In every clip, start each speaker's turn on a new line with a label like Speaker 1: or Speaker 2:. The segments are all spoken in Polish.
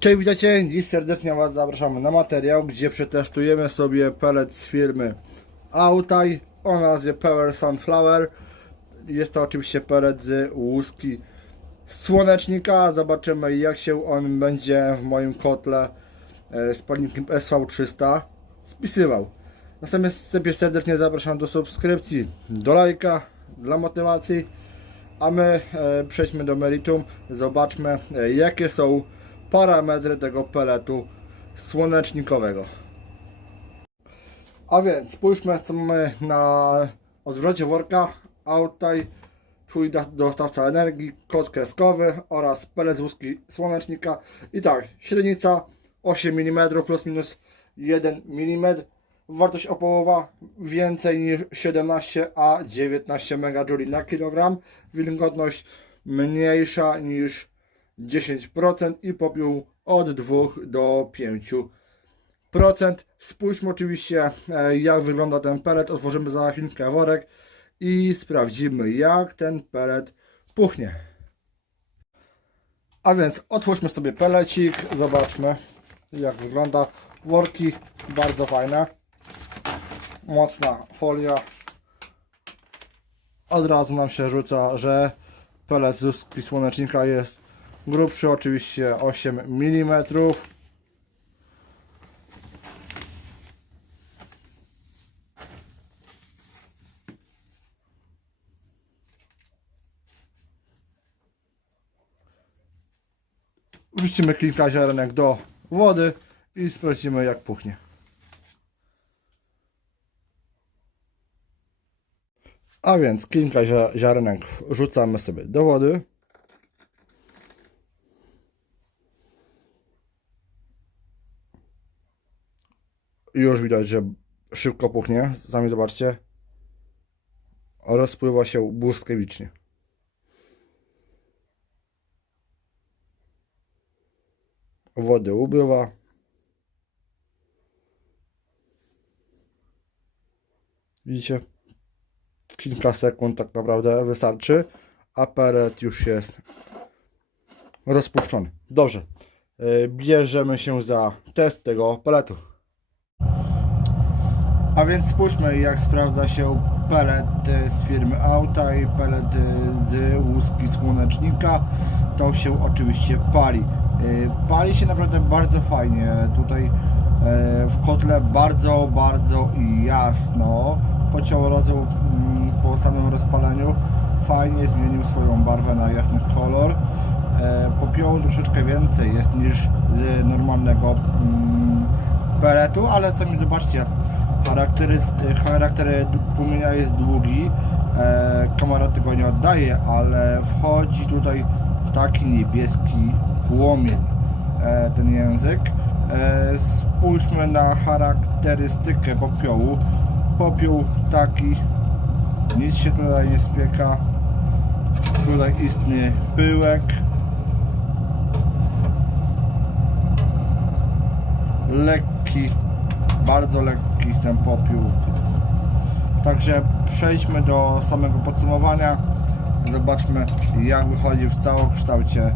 Speaker 1: Cześć, witajcie. Dziś serdecznie Was zapraszamy na materiał, gdzie przetestujemy sobie pellet z firmy Autaj o nazwie Power Sunflower. Jest to oczywiście pellet z łuski słonecznika. Zobaczymy jak się on będzie w moim kotle e, z palnikiem SV300 spisywał. Natomiast sobie serdecznie zapraszam do subskrypcji, do lajka dla motywacji. A my e, przejdźmy do meritum. Zobaczmy e, jakie są parametry tego peletu słonecznikowego. A więc spójrzmy co mamy na odwrocie worka. Autaj, twój dostawca energii, kod kreskowy oraz pelet z łuski słonecznika. I tak, średnica 8 mm plus minus 1 mm. Wartość opołowa więcej niż 17 a 19 MJ na kilogram. Wilgotność mniejsza niż 10% i popiół od 2 do 5%. Spójrzmy oczywiście e, jak wygląda ten pelet. Otworzymy za chwilkę worek i sprawdzimy jak ten pelet puchnie. A więc otwórzmy sobie pelecik, zobaczmy jak wygląda. Worki bardzo fajne. Mocna folia. Od razu nam się rzuca, że pelet z słonecznika jest grubszy, oczywiście 8 mm. Wrzucimy kilka ziarenek do wody i sprawdzimy jak puchnie. A więc kilka zia- ziarenek wrzucamy sobie do wody. Już widać, że szybko puchnie. Sami zobaczcie. Rozpływa się błyskawicznie. Wody ubywa. Widzicie? Kilka sekund tak naprawdę wystarczy, a już jest rozpuszczony. Dobrze. Yy, Bierzemy się za test tego peletu. A więc spójrzmy jak sprawdza się pelet z firmy Auta i pelet z łuski słonecznika. To się oczywiście pali. Yy, Pali się naprawdę bardzo fajnie. Tutaj yy, w kotle bardzo, bardzo jasno. Kocioł rozjął mm, po samym rozpaleniu. Fajnie zmienił swoją barwę na jasny kolor. E, Popiołu troszeczkę więcej jest niż z normalnego mm, peletu, ale sami zobaczcie, charaktery, charakter płomienia jest długi, e, kamera tego nie oddaje, ale wchodzi tutaj w taki niebieski płomień e, ten język. E, spójrzmy na charakterystykę popiołu. Popiół taki, nic się tutaj nie spieka. Tutaj istnieje pyłek. Lekki, bardzo lekki ten popiół. Także przejdźmy do samego podsumowania. Zobaczmy jak wychodzi w całokształcie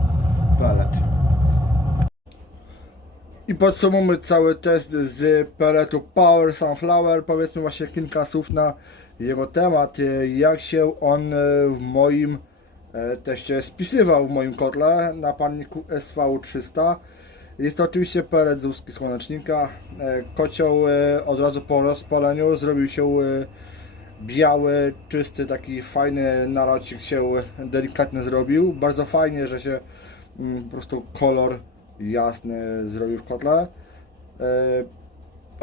Speaker 1: pelet. I podsumujmy cały test z peletu Power Sunflower. Powiedzmy właśnie kilka słów na jego temat. Jak się on w moim e, teście spisywał w moim kotle na panniku SV300. Jest to oczywiście pelet z łuski słonecznika. E, Kocioł e, od razu po rozpaleniu zrobił się e, biały, czysty, taki fajny nalocik się delikatny zrobił. Bardzo fajnie, że się mm, po prostu kolor jasny zrobił w kotle.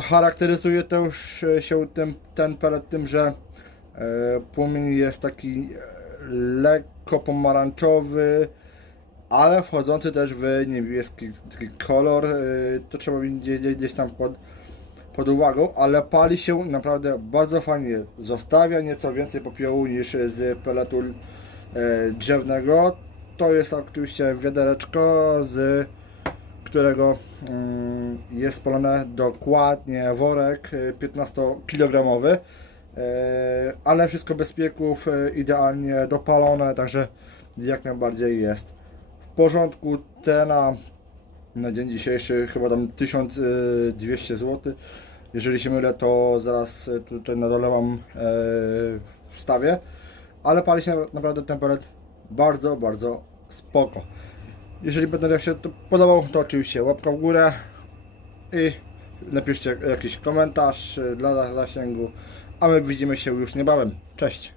Speaker 1: Charakteryzuje też się ten, ten pelet tym, że płomień jest taki lekko pomarańczowy, ale wchodzący też w niebieski kolor. e, To trzeba mieć gdzieś, tam pod, pod uwagą, ale pali się naprawdę bardzo fajnie. Zostawia nieco więcej popiołu niż z peletu e, drzewnego. To jest oczywiście wiadereczko, z którego mm, jest spalone dokładnie worek e, 15-kilogramowy, e, ale wszystko bez pieków, idealnie dopalone, także jak najbardziej jest porządku. Cena na dzień dzisiejszy chyba tam 1200 zł. Jeżeli się mylę, to zaraz e, tutaj na dole mam e, wstawię. Ale pali się naprawdę ten bardzo, bardzo spoko. Jeżeli będę się to podobał, to oczywiście łapka w górę i napiszcie jakiś komentarz dla zasięgu. A my widzimy się już niebawem. Cześć!